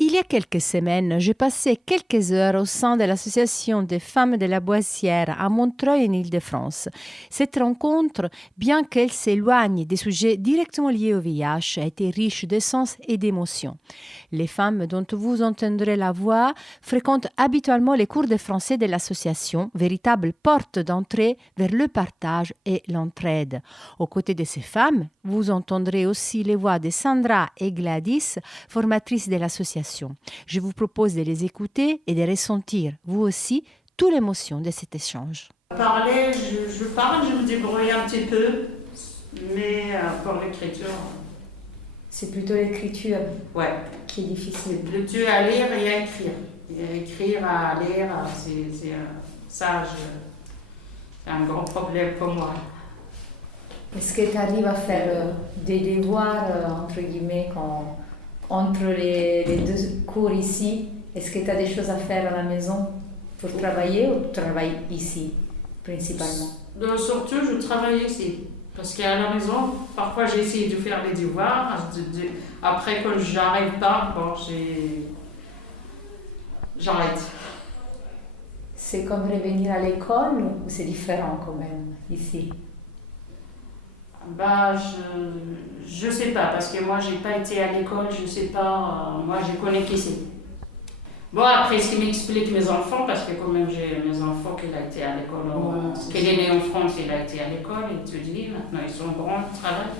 Il y a quelques semaines, j'ai passé quelques heures au sein de l'Association des femmes de la Boissière à Montreuil en Île-de-France. Cette rencontre, bien qu'elle s'éloigne des sujets directement liés au VIH, a été riche de sens et d'émotions. Les femmes dont vous entendrez la voix fréquentent habituellement les cours de français de l'association, véritable porte d'entrée vers le partage et l'entraide. Aux côtés de ces femmes, vous entendrez aussi les voix de Sandra et Gladys, formatrices de l'association. Je vous propose de les écouter et de ressentir, vous aussi, toute l'émotion de cet échange. Parler, je parle, je me débrouille un petit peu, mais pour l'écriture... C'est plutôt l'écriture qui est difficile. Le Dieu à lire et à écrire. Et à écrire, à lire, c'est un grand problème pour moi. Est-ce que tu arrives à faire des devoirs, entre guillemets, entre les deux cours ici? Est-ce que tu as des choses à faire à la maison pour travailler ou tu travailles ici, principalement? Surtout, je travaille ici. Parce qu'à la maison, parfois j'ai essayé de faire les devoirs. Après, quand j'arrive pas, j'arrête. C'est comme revenir à l'école ou c'est différent quand même, ici? Je sais pas, parce que moi j'ai pas été à l'école, je sais pas, moi je connais qu'ici. Bon, après ce qui m'explique mes enfants, parce que quand même j'ai mes enfants qui a été à l'école, qu'il est né en France, il a été à l'école, étudié, maintenant ils sont grands, ils travaillent.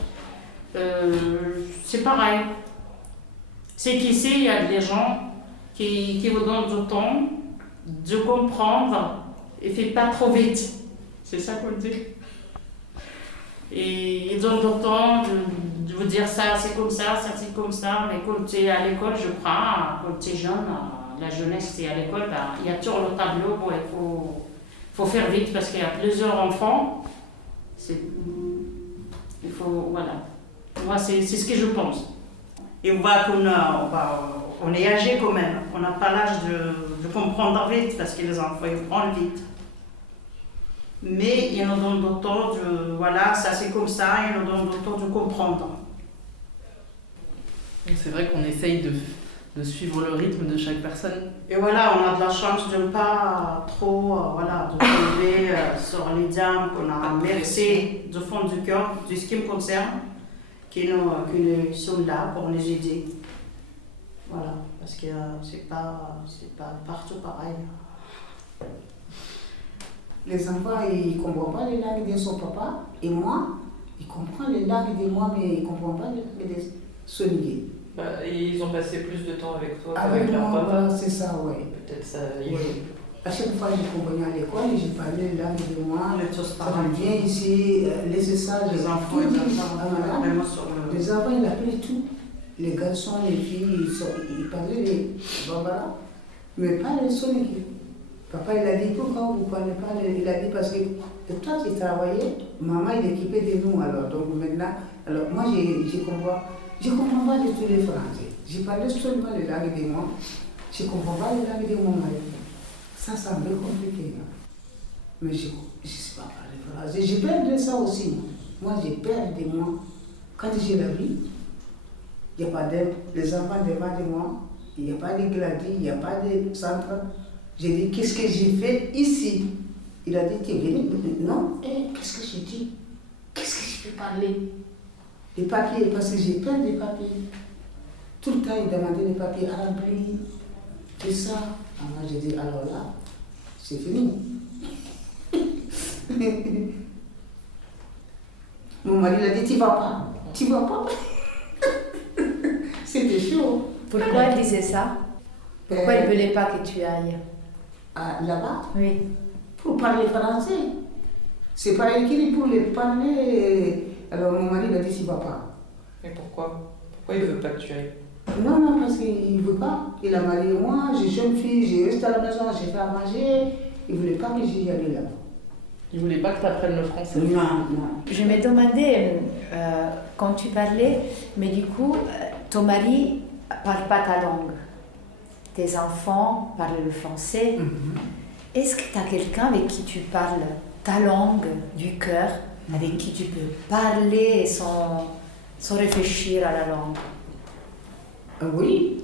C'est pareil. C'est qu'ici il y a des gens qui vous donnent du temps de comprendre et fait pas trop vite. C'est ça qu'on dit. Et ils donnent le temps de vous dire ça c'est comme ça c'est comme ça, mais quand tu es à l'école, je crois, quand tu es jeune, la jeunesse, tu es à l'école, il y a toujours le tableau, il faut faire vite parce qu'il y a plusieurs enfants. Il faut, voilà. Moi, c'est ce que je pense. Et on voit qu'on est âgé quand même, on n'a pas l'âge de comprendre vite parce que les enfants, ils prennent vite. Mais ils nous donnent le temps de, voilà, ça c'est comme ça, ils nous donnent le temps de comprendre. C'est vrai qu'on essaye de suivre le rythme de chaque personne. Et voilà, on a de la chance de ne pas trop de tomber sur les dames qu'on a remerciées du fond du cœur, de ce qui me concerne, qui sont là pour nous aider. Voilà, parce que c'est pas partout pareil. Les enfants, ils ne comprennent pas les langues de son papa. Et moi, ils comprennent les langues de moi, mais ils ne comprennent pas les langues de Sonier. Et ils ont passé plus de temps avec toi avec leur moi, papa. Voilà, c'est ça, oui. Peut-être ça. Oui. À chaque fois que j'accompagnais à l'école, j'ai parlé les langues de moi. Ça vient ici, laissez ça, les enfants, les enfants, ils appellent tout. Les garçons, les filles, ils parlaient les Barbara, mais pas les Sonier. Papa, il a dit, pourquoi vous ne parlez pas? Il a dit, parce que toi, tu travaillais, maman, il est équipé de nous, alors. Donc maintenant, alors moi, je comprends pas de tous les Français. Je parlais seulement les langues de moi. Je ne comprends pas les langues de mon mari. Ça c'est un peu compliqué. Hein. Mais je ne sais pas parler français. J'ai peur de ça aussi. Moi, j'ai peur de moi. Quand j'ai la vie, il n'y a pas d'aide. Les enfants devant de moi, il n'y a pas de gladie, il n'y a pas de centre. J'ai dit, qu'est-ce que j'ai fait ici? Il a dit, tu es venu? Non, qu'est-ce que j'ai dit? Qu'est-ce que je peux parler? Les papiers, parce que j'ai peur des papiers. Tout le temps, il demandait les papiers à remplir. C'est ça. Alors j'ai dit, alors là, c'est fini. Mon mari il a dit, tu vas pas. Tu vas pas. C'était chaud. Pourquoi elle disait ça? Pourquoi elle ne voulait pas que tu ailles? Là-bas? Oui. Pour parler français. C'est pas écrit pour les parler. Alors mon mari il a dit, tu vas pas. Mais pourquoi? Pourquoi il ne veut pas que tu ailles? Non, parce qu'il ne veut pas. Il a marié moi, j'ai jeune fille, j'ai resté à la maison, j'ai fait à manger. Il ne voulait pas que j'y aille là-bas. Il ne voulait pas que tu apprennes le français? Non. Je me demandais, quand tu parlais, mais du coup, ton mari ne parle pas ta langue. Tes enfants parlent le français. Mm-hmm. Est-ce que tu as quelqu'un avec qui tu parles ta langue du cœur, avec qui tu peux parler sans réfléchir à la langue? Oui.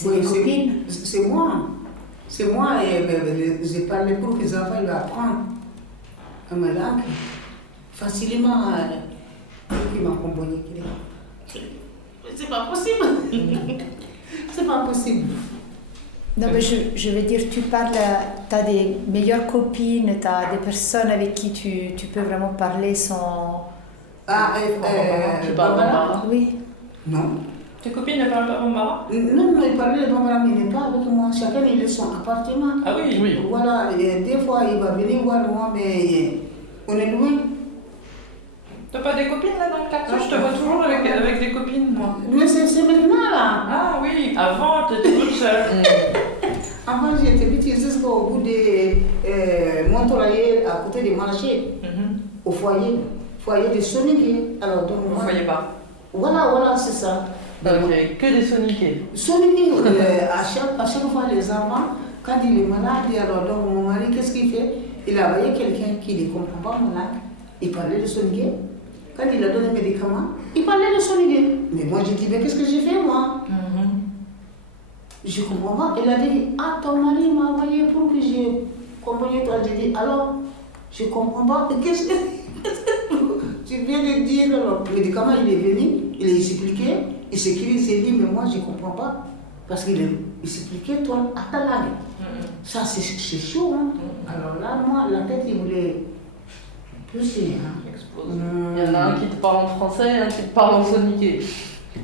C'est des copines? C'est moi. C'est moi, et j'ai parlé pour que les enfants ils apprennent une langue facilement. Qui m'accompagne. C'est pas possible. C'est pas possible. Non, mais je veux dire, tu parles, tu as des meilleures copines, tu as des personnes avec qui tu peux vraiment parler sans... Ah, tu parles bambara? Oui. Non. Tes copines ne parlent pas bambara? Non, ils parlaient de bambara, mais ils n'est pas avec moi. Chacun il a son appartement. Ah oui, oui. Voilà, et des fois il va venir voir moi, mais on est loin. T'as pas des copines là dans le quartier? Je te vois toujours avec des copines, moi. Mais c'est maintenant là. Ah oui, avant t'étais toute seule. Avant j'étais petite jusqu'au bout de Montreuil, à côté du marché, au foyer de Soniquet. Alors donc Vous ne voyez pas? Voilà, c'est ça. Ok, que des soniquets. Soniquet, à chaque fois les enfants, quand il est malade, alors donc mon mari, qu'est-ce qu'il fait? Il a envoyé quelqu'un qui ne comprend pas mon langue. Il parlait de Soniquet. Quand il a donné des médicaments, il parlait de Soniquet. Mais moi j'ai dit, mais qu'est-ce que j'ai fait moi? Je comprends pas. Il a dit, ah ton mari m'a envoyé pour que je comprenne toi. J'ai dit, alors, je comprends pas. Qu'est-ce que tu viens de dire? Alors, le médicament il est venu, il a expliqué, il s'écrit, il s'est dit, mais moi je comprends pas. Parce qu'il expliquait toi à ta langue. Ça c'est chaud. Hein? Alors là, moi, la tête il voulait pousser. Hein? Il y en a un qui te parle en français et un qui te parle en soniquet.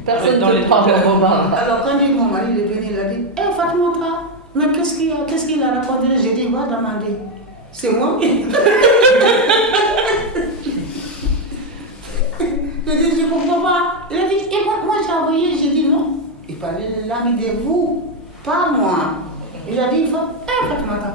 Personne ne te parle en bambara. Alors quand mon mari est venu, il a dit, hé Fatoumata, mais qu'est-ce qu'il a raconté? J'ai dit, va demander. C'est moi qui... J'ai dit, je comprends pas. Il a dit, et moi j'ai envoyé, j'ai dit non. Il parlait de langue de vous, pas moi. Il a dit, il faut, hé Fatoumata.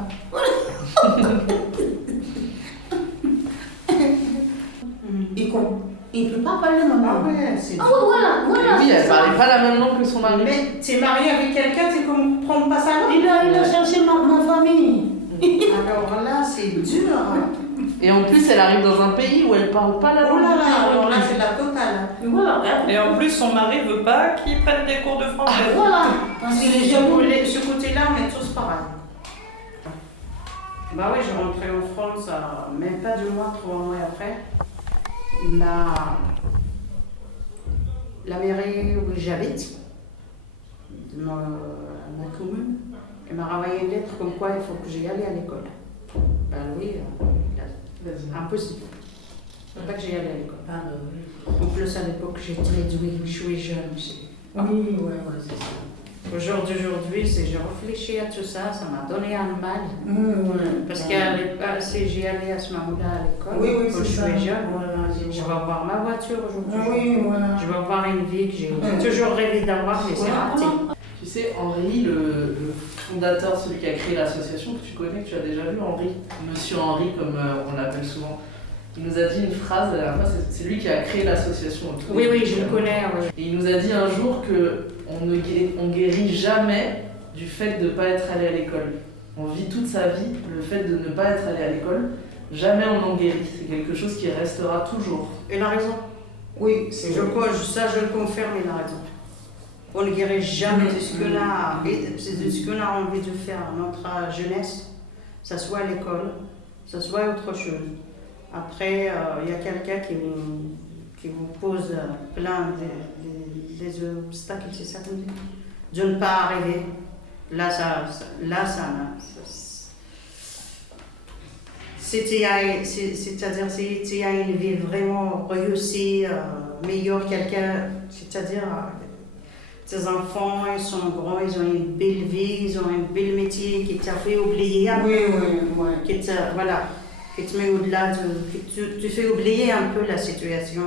Il ne peut pas parler mon langue. Ah oui, voilà. Oui, elle ne parlait pas la même langue que son mari. Mais tu es marié avec quelqu'un, tu ne comprends pas ça? Il a cherché ma famille. Alors là, c'est dur. Et en plus, elle arrive dans un pays où elle ne parle pas la langue. Oh là là, alors là, c'est la totale. Voilà. Et en plus, son mari ne veut pas qu'il prenne des cours de français. Voilà. Parce que les gens Ce côté-là, on est tous pareils. Bah oui, je rentrais en France, même pas 2 mois, 3 mois après. La mairie où j'habite, ma commune, elle m'a renvoyé une lettre comme quoi il faut que j'y aille à l'école. Ben oui, impossible. Il ne faut pas que j'y aille à l'école. En plus, à l'époque, j'étais réduite, je suis jeune. Oui, c'est ça. Aujourd'hui, j'ai réfléchi à tout ça, ça m'a donné un mal. Parce que si j'y allais à ce moment-là à l'école, quand je suis jeune, je vais avoir ma voiture aujourd'hui. Je vais avoir une vie que j'ai toujours rêvé d'avoir, mais c'est raté. Tu sais, Henri, le fondateur, celui qui a créé l'association que tu connais, que tu as déjà vu, Henri, Monsieur Henri, comme on l'appelle souvent, il nous a dit une phrase, la dernière fois, c'est lui qui a créé l'association. Oui, je le connais. Oui. Et il nous a dit un jour qu'on ne guérit jamais du fait de ne pas être allé à l'école. On vit toute sa vie le fait de ne pas être allé à l'école. Jamais on en guérit. C'est quelque chose qui restera toujours. Il a raison. Oui, ça je le confirme, il a raison. On ne guérit jamais de ce qu'on a envie de faire à notre jeunesse, que ce soit à l'école, que ce soit autre chose. Après, il y a quelqu'un qui vous pose plein des obstacles, c'est ça qu'on dit, de ne pas arriver. Là, c'est-à-dire si tu as une vie vraiment réussie, meilleure, quelqu'un, c'est-à-dire tes enfants, ils sont grands, ils ont une belle vie, ils ont un bel métier qui t'a fait oublier un peu, qui te met au-delà, tu fais oublier un peu la situation.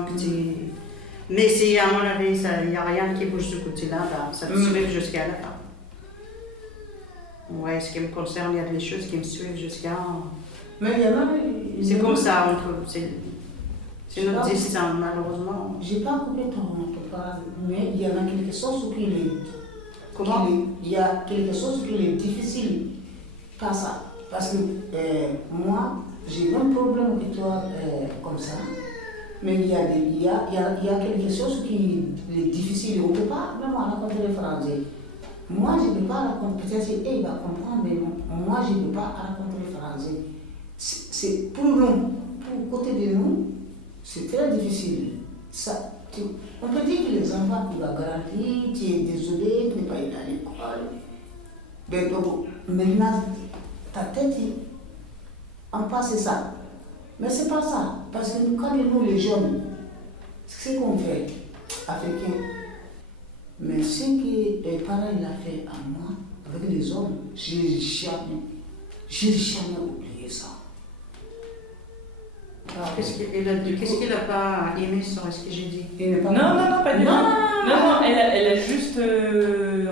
Mais si à mon avis, il n'y a rien qui bouge de ce côté-là, ça te suit jusqu'à la fin. Ouais, ce qui me concerne, il y a des choses qui me suivent jusqu'à... Mais il y en a... C'est comme ça, c'est notre destin, malheureusement. Je n'ai pas coupé ton parole, mais il y en a quelque chose qui est... Comment? Il y a quelque chose qui est difficile. Pas ça. Parce que moi, j'ai le même problème que toi, comme ça. Mais il y a quelque chose qui est difficile. On ne peut pas vraiment rencontrer les Français. Moi, je ne peux pas raconter, peut-être il va comprendre, mais moi, je ne peux pas raconter le français. C'est pour nous, pour côté de nous, c'est très difficile. Ça, on peut dire que les enfants qui vont grandir, tu es désolé, tu n'es pas allé à l'école. Mais donc, maintenant, ta tête, on passe ça. Mais c'est pas ça. Parce que quand nous, les jeunes, c'est ce qu'on fait, africains. Mais ce que les parents l'ont fait à moi, avec les hommes, j'ai jamais oublié ça. Qu'est-ce qu'il n'a pas aimé sur ce que j'ai dit? Non, pas du tout. Non. Elle a juste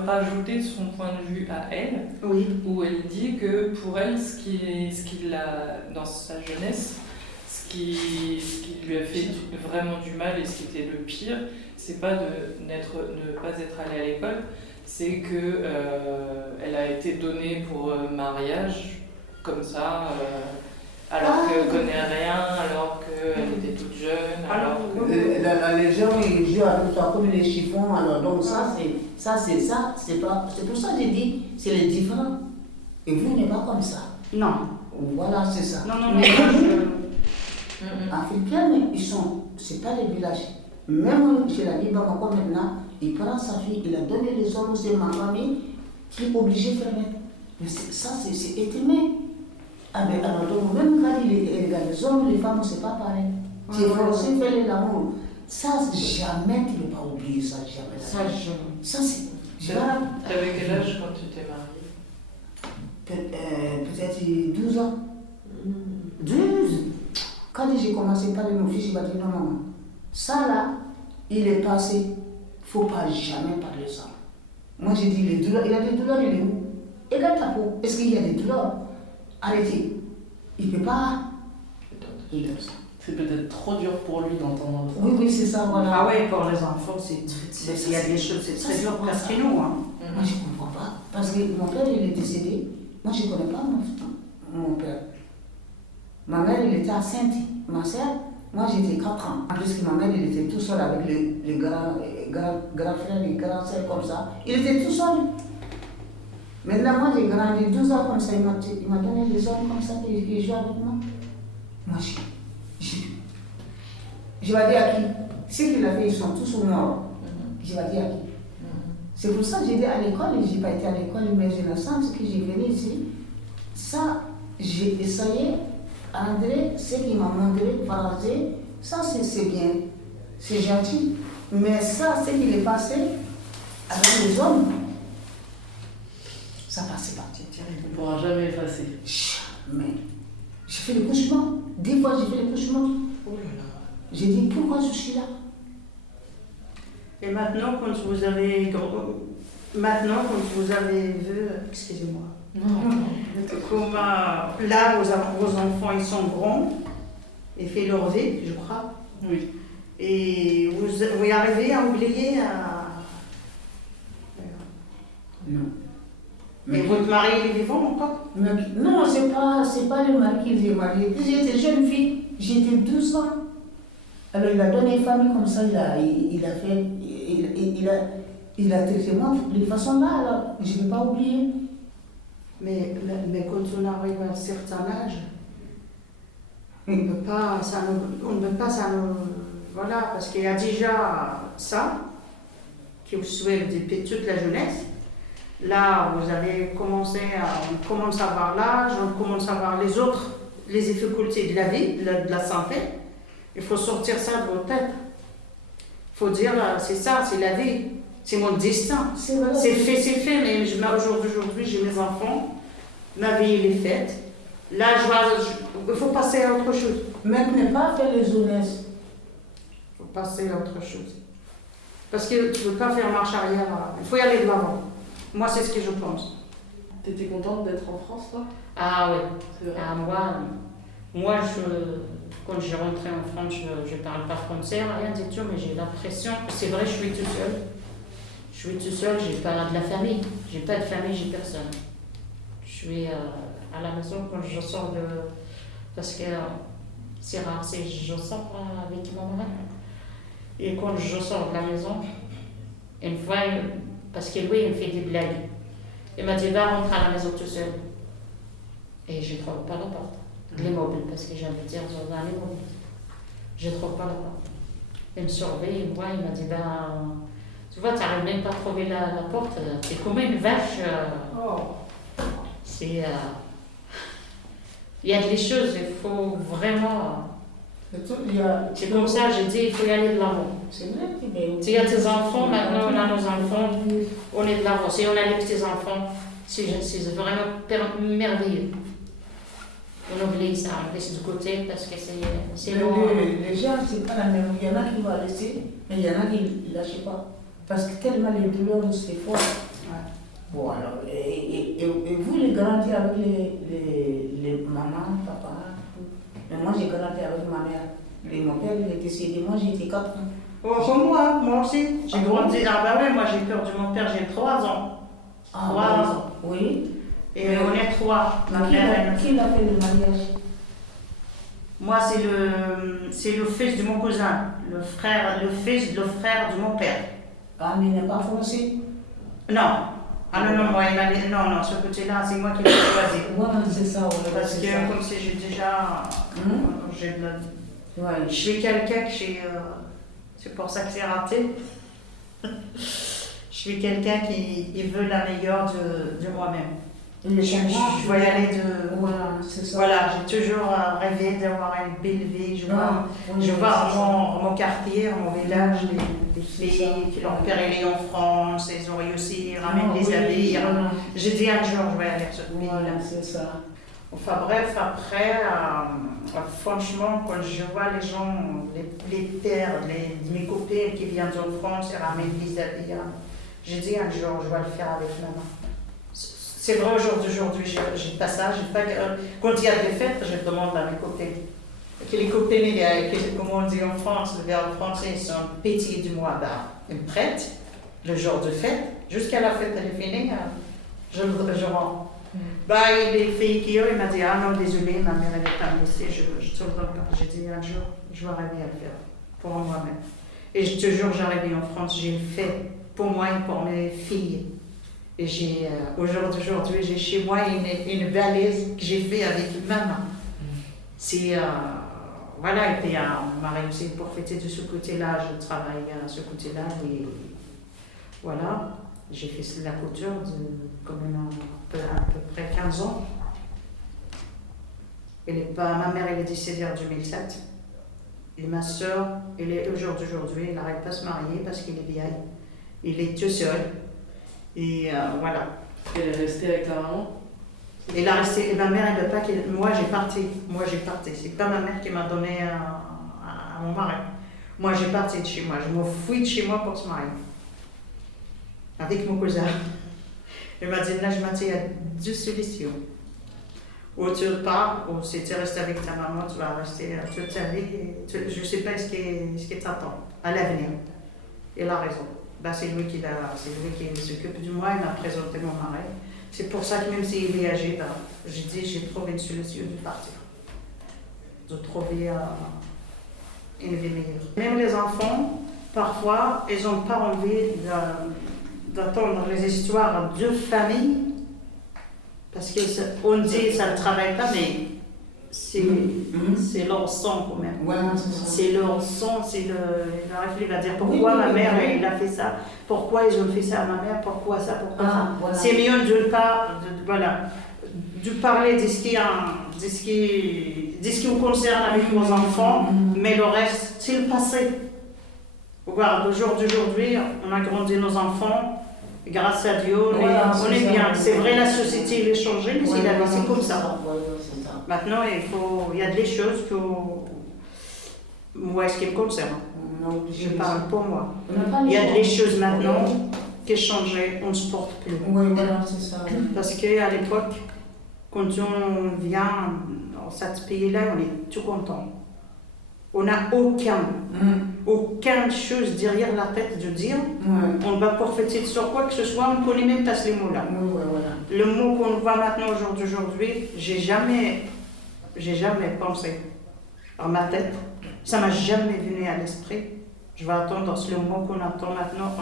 rajouté son point de vue à elle, Oui. où elle dit que pour elle, ce qui l'a, dans sa jeunesse, ce qui lui a fait vraiment du mal et ce qui était le pire, c'est pas de ne pas être allée à l'école, c'est que elle a été donnée pour mariage, comme ça, alors qu'elle connaît rien, alors qu'elle était toute jeune, alors que... Les gens, ils jouent avec toi comme les chiffons, alors donc c'est pas... C'est pour ça que j'ai dit, c'est les différents. Et vous n'êtes pas comme ça. Non. Voilà, c'est ça. Non. Africains, ils sont... C'est pas les villages. Même chez la vie Bamako maintenant, il prend sa fille, il a donné les hommes, c'est ma famille qui est obligée de faire mettre. Mais ça, c'est étimé. Ah ben alors donc, même quand il regarde les hommes, les femmes, c'est pas pareil. C'est forcé de faire l'amour. Ça, jamais tu ne peux pas oublier ça, jamais. Ça, c'est... T'avais quel âge quand tu t'es mariée? Peut-être 12 ans. 12. Quand j'ai commencé à parler de mon fils, il m'a dit non, maman. Ça là, il est passé. Il ne faut pas jamais parler de ça. Moi j'ai dit les douleurs, il a des douleurs, il est où? Regarde ta peau, est-ce qu'il y a des douleurs? Arrêtez. Il ne peut pas. C'est peut-être trop dur pour lui d'entendre ça. Oui, c'est ça, voilà. Ah oui, pour les enfants, il y a des choses, c'est très dur presque nous. Hein. Moi je ne comprends pas. Parce que mon père il est décédé. Moi je ne connais pas mon père. Ma mère elle était enceinte. Ma soeur, moi j'étais 4 ans. En plus que ma mère il était tout seul avec les grands frères, les grands sœurs comme ça. Il était tout seul. Maintenant moi j'ai grandi 12 ans comme ça. Il m'a donné des hommes comme ça qui jouent avec moi. Moi je vais dire à qui? Ce qu'il a fait, ils sont tous morts. Je vais dire à qui? C'est pour ça que j'ai dit à l'école, je n'ai pas été à l'école, mais j'ai la chance que j'ai venu ici. Ça, j'ai essayé André, ce qu'il m'a montré, français, ça c'est bien, c'est gentil. Mais ça, ce qu'il est passé avec les hommes, ça passe pas. On ne pourra jamais effacer. Jamais. J'ai fait le cauchemar. 10 fois j'ai fait le cauchemar. Oh là là. J'ai dit pourquoi je suis là. Et maintenant, quand vous avez vu, excusez-moi, comment là vos enfants ils sont grands et fait leur vie, je crois. Oui. Et vous arrivez à oublier Non. Mais votre mari il est vivant encore? Non, c'est pas le mari qui est marié. J'étais jeune fille, j'étais 12 ans. Alors il a donné une famille comme ça, il a traité moi de façon là, alors je ne vais pas oublier. Mais quand on arrive à un certain âge, on ne peut pas, voilà, parce qu'il y a déjà ça, qui vous souhaite depuis toute la jeunesse. Là, on commence à voir l'âge, on commence à voir les autres, les difficultés de la vie, de la santé. Il faut sortir ça de votre tête. Il faut dire, c'est ça, c'est la vie, c'est mon destin. C'est fait, mais aujourd'hui, j'ai mes enfants, ma vie, elle est faite. Là, il faut passer à autre chose. Maintenant, pas faire les honnêtes. Il faut passer à autre chose. Parce que tu ne peux pas faire marche arrière, il faut y aller de l'avant. Moi, c'est ce que je pense. T'étais contente d'être en France, toi? Ah oui. C'est vrai. Moi, quand je rentrée en France, je ne parle pas français, rien du tout, mais j'ai l'impression, c'est vrai, je suis toute seule. Je suis toute seule, j'ai pas de la famille. J'ai pas de famille, j'ai personne. Je suis à la maison quand je sors parce que c'est rare, je sors avec mon mari. Et quand je sors de la maison, une fois, parce que lui, il me fait des blagues. Il m'a dit, va rentrer à la maison tout seul. Et je ne trouve pas la porte de l'immeuble, parce que j'allais dire dans l'immeuble. Je ne trouve pas la porte. Il me surveille, il me voit, il m'a dit, ben, tu vois, tu n'arrives même pas à trouver la porte. C'est comme une vache. C'est... il y a des choses, il faut vraiment... C'est comme ça, j'ai dit, il faut y aller de l'avant. C'est vrai, mais... Il y a tes enfants, maintenant on a nos enfants, on est de l'avant. Si on a les petits-enfants, c'est vraiment merveilleux. On oublie ça, on laisse du côté parce que c'est loin. Les gens, c'est pas la même. Il y en a qui vont laisser, mais il y en a qui ne lâchent pas. Parce que tellement les douleurs, c'est fort. Ouais. Bon, alors, et vous, les grandis avec les mamans, papa. Mais moi, j'ai grandi avec ma mère. Et mon père, il est décédé. Moi, j'étais 4 ans. Oh, comme moi aussi. J'ai grandi. Ah, bah ouais, moi, j'ai perdu mon père, j'ai 3 ans. 3 ans. Oui. Et on est 3. Ma mère. Qui a fait le mariage? Moi, c'est le fils de mon cousin. Le fils de frère de mon père. Ah, mais il n'est pas français? Non. Ah non, moi, il m'a dit, non, ce côté-là, c'est moi qui l'ai choisi. Voilà, c'est ça. Parce que comme si j'ai déjà... j'ai de la... Ouais. Je suis quelqu'un que j'ai... c'est pour ça que c'est raté. Je suis quelqu'un qui veut la meilleure de moi-même. Je veux y aller de... Voilà, c'est ça. Voilà, j'ai toujours rêvé d'avoir une belle vie. Je vois mon quartier, mon village, les filles qui leur père est en France, ils ont réussi, ils ramènent des habits. J'ai dit un jour, je vais aller sur ce pays-là. C'est ça. Enfin bref, après, franchement, quand je vois les gens, les pères, mes copines qui viennent en France, ils ramènent des habits, j'ai dit un jour, je vais le faire avec maman. C'est vrai, aujourd'hui, j'ai pas ça. Quand il y a des fêtes, je demande à mes copines. Que les copines, comme on dit en France, le verbe français, ils sont pétillés du mois. Ils me prêtent le jour de fête. Jusqu'à la fête, elle est finie, je rends. Les filles qui ont, il m'a dit, ah non, désolé, ma mère, elle est pas laissée, je te le donne pas. J'ai dit, un jour, je vais arriver à le faire pour moi-même. Et je te jure, j'arrive en France, j'ai fait pour moi et pour mes filles. Et j'ai, aujourd'hui, j'ai chez moi une valise que j'ai fait avec maman. C'est, voilà, et puis on m'a réussi pour fêter de ce côté-là, je travaille à ce côté-là, et voilà, j'ai fait la couture quand même à peu près 15 ans. Ma mère, elle est décédée en 2007, et ma soeur, elle est aujourd'hui, elle n'arrête pas de se marier parce qu'elle est vieille, il est tout seul. Et voilà. Elle est restée avec ta maman? Elle a resté, et ma mère, elle veut pas qu'elle... Moi, j'ai parti. C'est pas ma mère qui m'a donné à mon mari. Moi, j'ai parti de chez moi. Je m'enfuis de chez moi pour se marier. Avec mon cousin. Elle m'a dit, là, il y a 2 solutions. Ou tu pars, ou si tu restes avec ta maman, tu vas rester toute ta vie. Je ne sais pas ce qui t'attend à l'avenir. Elle a raison. C'est lui qui s'occupe de moi, il m'a présenté mon mari. C'est pour ça que même s'il voyageait, j'ai dit, j'ai trouvé une solution de partir. De trouver une vie meilleure. Même les enfants, parfois, ils n'ont pas envie d'entendre les histoires de famille, parce qu'on dit ça ne travaille pas, mais c'est leur sang quand même. Ouais, c'est leur sang, il va dire pourquoi ma mère elle a fait ça, pourquoi ils ont fait ça à ma mère, pourquoi ça, pourquoi ça. Voilà. C'est mieux de parler de ce qui nous concerne avec nos enfants, mais le reste, c'est le passé. Regarde, d'aujourd'hui, on a grandi nos enfants, grâce à Dieu, on est bien. C'est vrai, la société elle a changé, mais c'est comme ça. Maintenant, il y a des choses que moi, ce qui me concerne, je parle pour moi. Il y a des choses maintenant qui ont changé, on ne se porte plus. Oui, voilà, c'est ça. Parce qu'à l'époque, quand on vient dans ce pays-là, on est tout content. On n'a aucune chose derrière la tête de dire on va prophétiser sur quoi que ce soit, on ne connaît même pas ces mots-là. Le mot qu'on voit maintenant aujourd'hui, j'ai jamais pensé dans ma tête, ça m'a jamais venu à l'esprit. Je vais attendre le mot qu'on attend maintenant,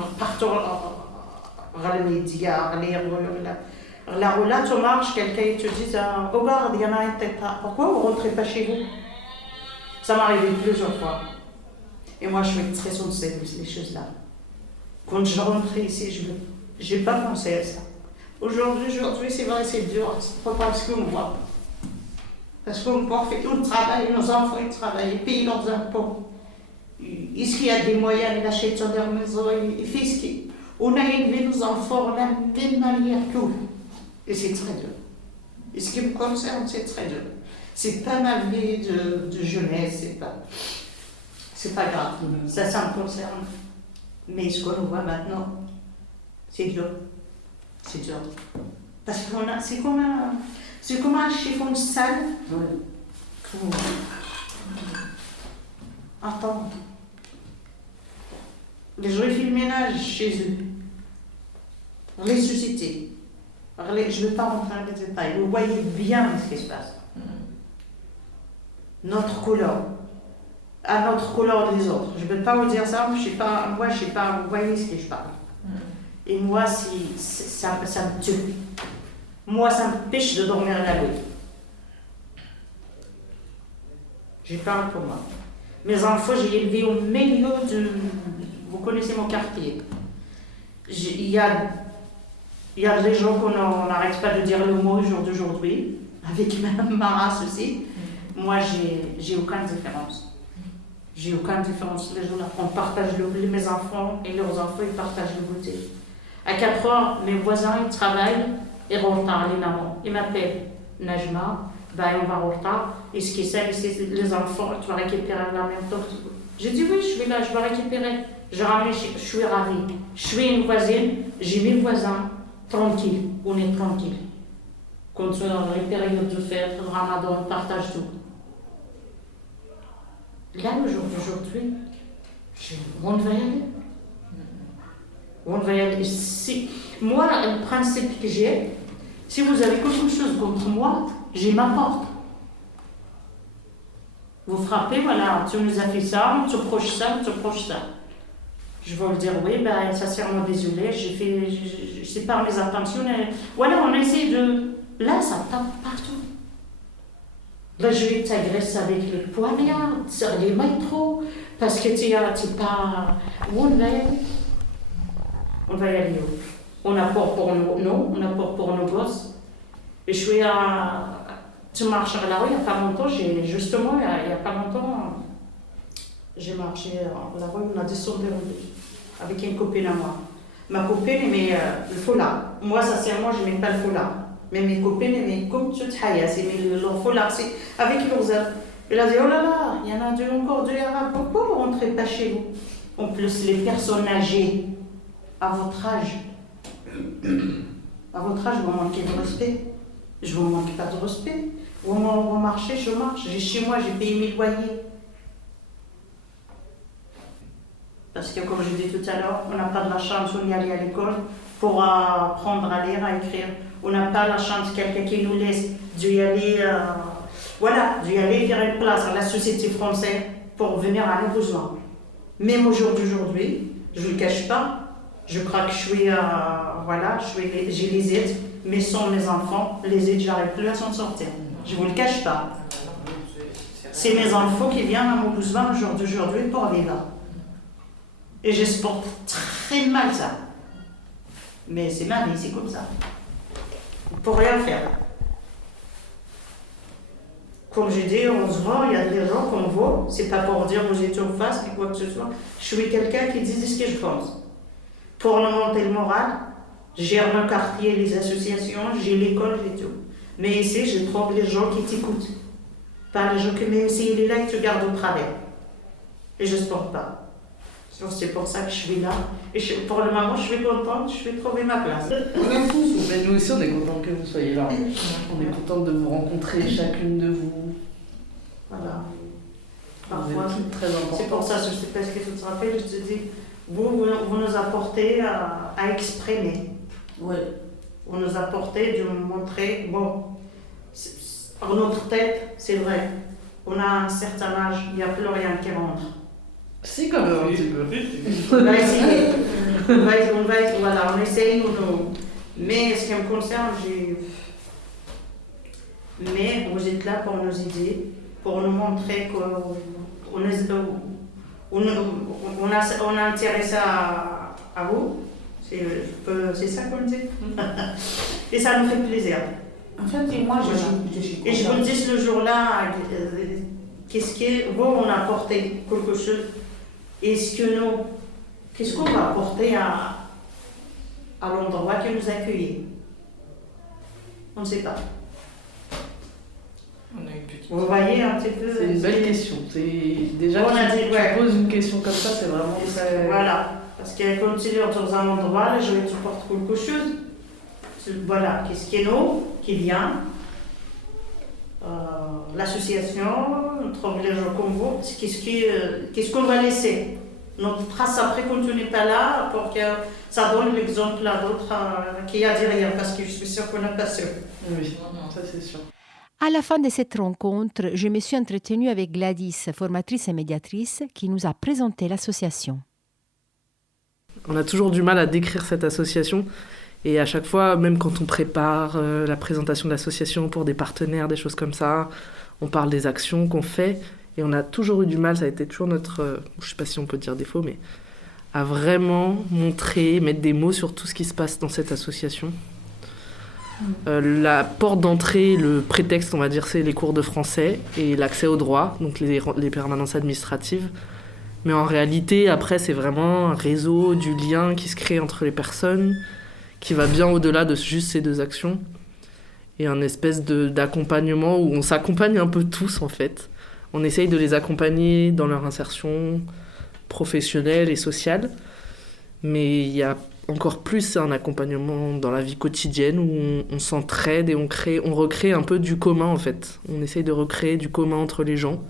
Là, tu marches, quelqu'un te dit regarde, il y en a un tête. Pourquoi vous ne rentrez pas chez vous? Ça m'est arrivé plusieurs fois. Et moi, je suis très sensible ces choses-là. Quand je rentrais ici, je n'ai pas pensé à ça. Aujourd'hui, c'est vrai, c'est dur. C'est pas parce qu'on voit. Parce qu'on fait tout le travail, nos enfants ils travaillent, ils payent leurs impôts. Est-ce qu'il y a des moyens, ils achètent sur leur maison, ils font ce qu'il. On a élevé nos enfants de la même manière qu'eux. Et c'est très dur. Et ce qui me concerne, c'est très dur. C'est pas ma vie de jeunesse, c'est pas grave. Ça me concerne. Mais ce qu'on voit maintenant, c'est dur. C'est dur. Parce que c'est comme un chiffon sale. Attends. Les gens font le ménage chez eux. Les sociétés. Je ne veux pas rentrer dans les détails. Vous voyez bien ce qui se passe. Notre couleur. À notre couleur des autres. Je ne peux pas vous dire ça, je sais pas, vous voyez ce que je parle. Et moi, ça me tue. Moi, ça m'empêche de dormir la nuit. Je parle pour moi. Mes enfants, j'ai élevé au milieu de... Vous connaissez mon quartier. Il y a des gens qu'on n'arrête pas de dire le mot au jour d'aujourd'hui, avec ma race aussi. Moi, j'ai aucune différence. J'ai aucune différence. Les gens, on partage mes enfants et leurs enfants, ils partagent le goûter. À 4 heures, mes voisins, ils travaillent, ils rentrent tard, les mamans. Ils m'appellent Najma, on va en retard. Et ce qui est c'est les enfants, tu vas récupérer la même temps. J'ai dit oui, je vais là, je vais récupérer. Je suis ravie. Je suis une voisine, j'ai mes voisins, tranquille, on est tranquille. Quand on est dans les périodes de fête, le ramadan, on partage tout. Là, le jour d'aujourd'hui, on va y aller. On va y aller. Moi, le principe que j'ai, si vous avez quelque chose contre moi, j'ai ma porte. Vous frappez, voilà, tu nous as fait ça, tu reproches ça, tu reproches ça. Je vais vous dire, oui, sincèrement désolé, c'est par mes intentions. Voilà, on essaie de... Là, ça tape partout. Là, je vais t'agresser avec les poignards, les métros, parce que tu n'es pas... Où on va y aller? On va y aller où? On a peur pour nous, on a peur pour nos gosses. Et je suis à... Tu marches à la rue, il n'y a pas longtemps, il n'y a pas longtemps, j'ai marché à la rue, on a descendu avec une copine à moi. Ma copine aimait le foulard. Moi, sincèrement, je n'aimais pas le foulard. Mais mes copines aimaient comme tout Haya, c'est leur foulard, c'est avec leurs œufs. Elle a dit, oh là là, il y en a encore deux arabes, pourquoi vous ne rentrez pas chez vous? En plus, les personnes âgées, à votre âge, vous manquez de respect. Je ne vous manque pas de respect. Vous marchez, je marche. Chez moi, j'ai payé mes loyers. Parce que, comme je disais tout à l'heure, on n'a pas de la chance d'y aller à l'école pour apprendre à lire, à écrire. On n'a pas la chance de quelqu'un qui nous laisse d'y aller, d'y aller faire une place à la société française pour venir à nos besoins. Même au jour d'aujourd'hui, je ne le cache pas, je crois que je suis, j'ai les aides, mais sans mes enfants, les aides, j'arrive plus à s'en sortir. Je ne vous le cache pas. C'est mes enfants qui viennent à mon besoin au jour d'aujourd'hui pour vivre. Et je supporte très mal ça. Mais c'est ma vie, c'est comme ça. On ne peut rien faire. Comme je dis, on se voit, il y a des gens qu'on voit, c'est pas pour dire vous êtes en face, ni quoi que ce soit. Je suis quelqu'un qui dit ce que je pense. Pour le monter le moral, je gère mon quartier, les associations, j'ai l'école et tout. Mais ici, je trouve les gens qui t'écoutent. Pas les gens qui, même s'il est là, ils te gardent au travers. Et je ne supporte pas. C'est pour ça que je suis là. Et pour le moment, je suis contente, je vais trouver ma place. On est tous. Mais nous aussi, on est contents que vous soyez là. On est contente de vous rencontrer, chacune de vous. Voilà. Parfois, c'est très important. C'est pour ça, je ne sais pas ce que tu te rappelles, je te dis, vous nous apportez à exprimer. Oui. Vous nous apportez de montrer, par notre tête, c'est vrai, on a un certain âge, il n'y a plus rien qui rentre. Si, quand même, un petit peu. On va essayer. Voilà, on essaye, mais ce qui me concerne, mais vous êtes là pour nous aider, pour nous montrer qu'on on a intéressé à vous. C'est ça qu'on dit. Et ça nous fait plaisir. En fait, moi, je suis Et je vous le dis ce jour-là, qu'est-ce que vous, on a apporté quelque chose. Qu'est-ce qu'on va apporter à l'endroit qui nous accueille? On ne sait pas. On a une petite... Vous voyez un petit peu. C'est une belle question. Déjà, tu poses une question comme ça, c'est vraiment très... Voilà. Parce que quand tu es dans un endroit, les gens tu portent quelque chose. Voilà, qu'est-ce qui est nous, qui vient, l'association, trouve les gens comme vous, qu'est-ce qu'on va laisser? Notre trace après quand tu n'es pas là, pour que ça donne l'exemple à d'autres qui y a derrière, parce que je suis sûre qu'on n'a pas sûr. Oui, ça c'est sûr. À la fin de cette rencontre, je me suis entretenue avec Gladys, formatrice et médiatrice, qui nous a présenté l'association. On a toujours du mal à décrire cette association et à chaque fois, même quand on prépare la présentation de l'association pour des partenaires, des choses comme ça, on parle des actions qu'on fait et on a toujours eu du mal, ça a été toujours notre, je ne sais pas si on peut dire défaut, mais à vraiment montrer, mettre des mots sur tout ce qui se passe dans cette association. La porte d'entrée, le prétexte, on va dire, c'est les cours de français et l'accès au droit, donc les permanences administratives. Mais en réalité, après, c'est vraiment un réseau, du lien qui se crée entre les personnes, qui va bien au-delà de juste ces deux actions. Et un espèce d'accompagnement où on s'accompagne un peu tous, en fait. On essaye de les accompagner dans leur insertion professionnelle et sociale. Mais il y a encore plus un accompagnement dans la vie quotidienne où on s'entraide et on recrée un peu du commun, en fait. On essaye de recréer du commun entre les gens.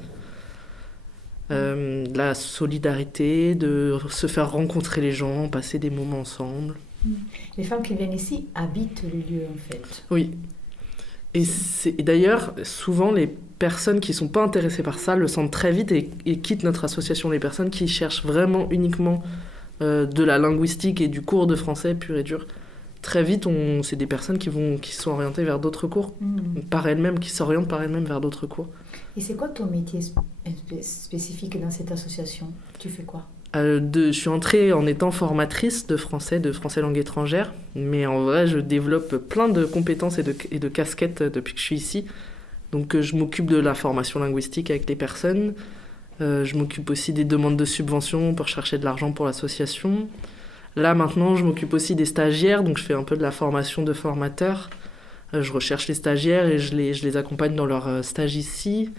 La solidarité, de se faire rencontrer les gens, passer des moments ensemble. Les femmes qui viennent ici habitent le lieu, en fait. Oui. Et d'ailleurs, souvent, les personnes qui ne sont pas intéressées par ça le sentent très vite et quittent notre association. Les personnes qui cherchent vraiment uniquement de la linguistique et du cours de français pur et dur, très vite, c'est des personnes qui sont orientées vers d'autres cours, par elles-mêmes, qui s'orientent par elles-mêmes vers d'autres cours. Et c'est quoi ton métier spécifique dans cette association? Tu fais quoi? Je suis entrée en étant formatrice de français langue étrangère, mais en vrai, je développe plein de compétences et de casquettes depuis que je suis ici. Donc, je m'occupe de la formation linguistique avec les personnes. Je m'occupe aussi des demandes de subventions pour chercher de l'argent pour l'association. Là, maintenant, je m'occupe aussi des stagiaires, donc je fais un peu de la formation de formateurs. Je recherche les stagiaires et je les accompagne dans leur stage ici.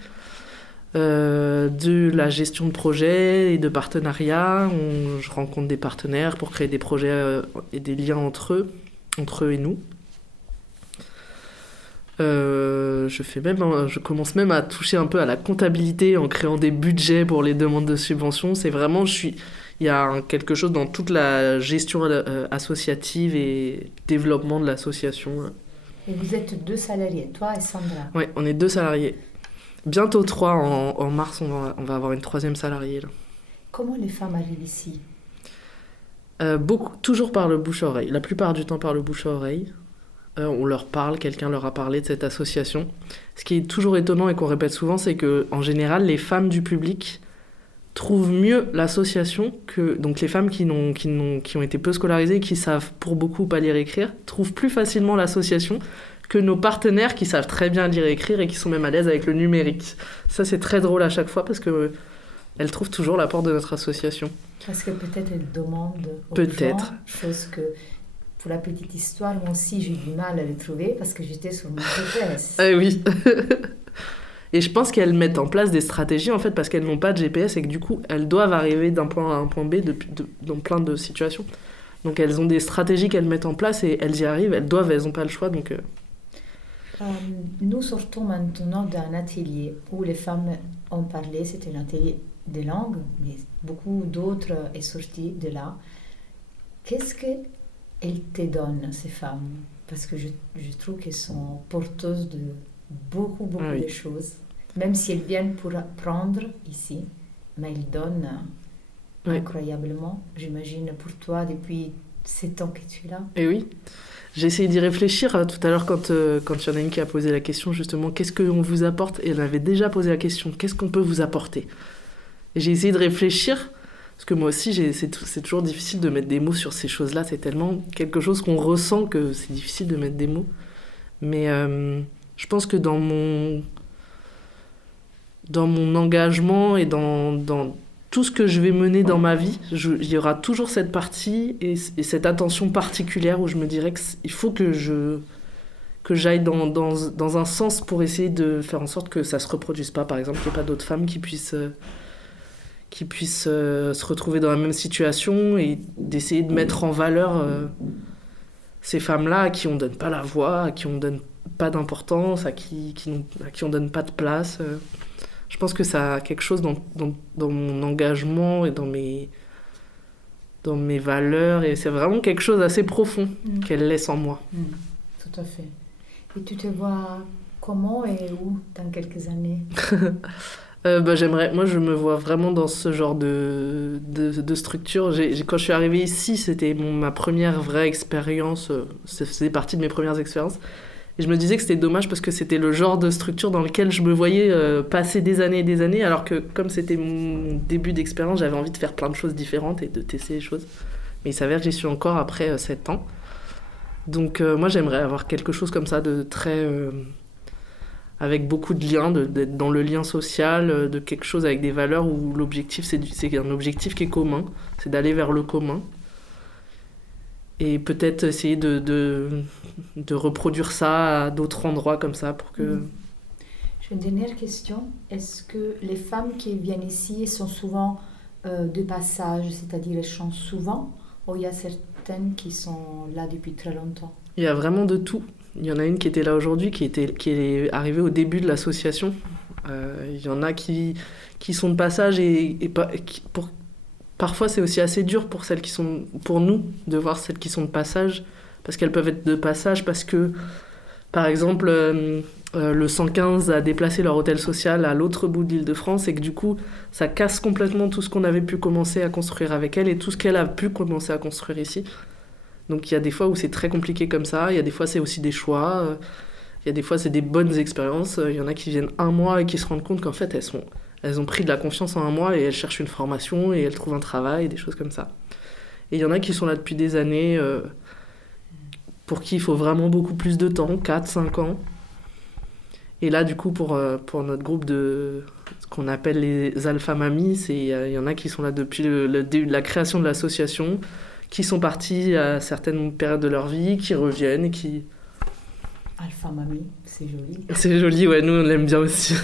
De la gestion de projets et de partenariats. Je rencontre des partenaires pour créer des projets et des liens entre eux et nous. Je commence même à toucher un peu à la comptabilité en créant des budgets pour les demandes de subventions. C'est vraiment, il y a quelque chose dans toute la gestion associative et développement de l'association. Et vous êtes 2 salariés, toi et Sandra? Oui, on est 2 salariés. Bientôt 3, en mars, on va avoir une 3e salariée. Là. Comment les femmes arrivent ici? Toujours par le bouche-à-oreille. La plupart du temps par le bouche-à-oreille. On leur parle, quelqu'un leur a parlé de cette association. Ce qui est toujours étonnant et qu'on répète souvent, c'est qu'en général, les femmes du public trouvent mieux l'association que... Donc les femmes qui ont été peu scolarisées, qui savent pour beaucoup pas lire et écrire, trouvent plus facilement l'association que nos partenaires qui savent très bien lire et écrire et qui sont même à l'aise avec le numérique. Ça, c'est très drôle à chaque fois parce qu'elles trouvent toujours la porte de notre association. Parce que peut-être elles demandent aux gens, chose que, pour la petite histoire, moi aussi j'ai du mal à les trouver parce que j'étais sur mon GPS. Oui. Et je pense qu'elles mettent en place des stratégies en fait parce qu'elles n'ont pas de GPS et que du coup, elles doivent arriver d'un point A à un point B dans plein de situations. Donc elles ont des stratégies qu'elles mettent en place et elles y arrivent, elles n'ont pas le choix. Donc... Nous sortons maintenant d'un atelier où les femmes ont parlé, c'était un atelier de langue, mais beaucoup d'autres est sorti de là. Qu'est-ce qu'elles te donnent, ces femmes? Parce que je trouve qu'elles sont porteuses de beaucoup de choses, même si elles viennent pour apprendre ici, mais elles donnent Ouais. incroyablement, j'imagine, pour toi, depuis 7 ans que tu es là. Et oui. J'ai essayé d'y réfléchir tout à l'heure quand il y en a une qui a posé la question justement qu'est-ce qu'on vous apporte, et elle avait déjà posé la question qu'est-ce qu'on peut vous apporter. Et j'ai essayé de réfléchir parce que moi aussi c'est toujours difficile de mettre des mots sur ces choses-là, c'est tellement quelque chose qu'on ressent que c'est difficile de mettre des mots. Mais je pense que dans mon engagement et dans tout ce que je vais mener dans ma vie, il y aura toujours cette partie et cette attention particulière où je me dirais qu'il faut que j'aille dans un sens pour essayer de faire en sorte que ça ne se reproduise pas. Par exemple, qu'il n'y ait pas d'autres femmes qui puissent se retrouver dans la même situation et d'essayer de mettre en valeur ces femmes-là à qui on ne donne pas la voix, à qui on ne donne pas d'importance, à qui on ne donne pas de place. Je pense que ça a quelque chose dans mon engagement et dans mes valeurs, et c'est vraiment quelque chose d'assez profond qu'elle laisse en moi. Tout à fait. Et tu te vois comment et où dans quelques années? Moi je me vois vraiment dans ce genre de structure. Quand je suis arrivée ici, c'était ma première vraie expérience, ça faisait partie de mes premières expériences. Et je me disais que c'était dommage parce que c'était le genre de structure dans lequel je me voyais passer des années et des années, alors que comme c'était mon début d'expérience, j'avais envie de faire plein de choses différentes et de tester les choses. Mais il s'avère que j'y suis encore après 7 ans. Donc moi j'aimerais avoir quelque chose comme ça de très... avec beaucoup de liens, d'être dans le lien social, de quelque chose avec des valeurs où l'objectif, c'est un objectif qui est commun, c'est d'aller vers le commun. Et peut-être essayer de reproduire ça à d'autres endroits comme ça pour que... J'ai une dernière question. Est-ce que les femmes qui viennent ici sont souvent de passage, c'est-à-dire elles chantent souvent, ou il y a certaines qui sont là depuis très longtemps? Il y a vraiment de tout. Il y en a une qui était là aujourd'hui, qui est arrivée au début de l'association. Il y en a qui sont de passage parfois, c'est aussi assez dur pour nous de voir celles qui sont de passage, parce qu'elles peuvent être de passage parce que, par exemple, le 115 a déplacé leur hôtel social à l'autre bout de l'Île-de-France et que du coup, ça casse complètement tout ce qu'on avait pu commencer à construire avec elle et tout ce qu'elle a pu commencer à construire ici. Donc il y a des fois où c'est très compliqué comme ça, il y a des fois c'est aussi des choix, il y a des fois c'est des bonnes expériences, il y en a qui viennent 1 mois et qui se rendent compte qu'en fait elles ont pris de la confiance en 1 mois et elles cherchent une formation et elles trouvent un travail, des choses comme ça. Et il y en a qui sont là depuis des années, pour qui il faut vraiment beaucoup plus de temps, 4-5 ans. Et là, du coup, pour notre groupe de ce qu'on appelle les alpha mamies, il y en a qui sont là depuis le début de la création de l'association, qui sont partis à certaines périodes de leur vie, qui reviennent et qui... Alpha mamie, c'est joli. C'est joli, ouais, nous on l'aime bien aussi.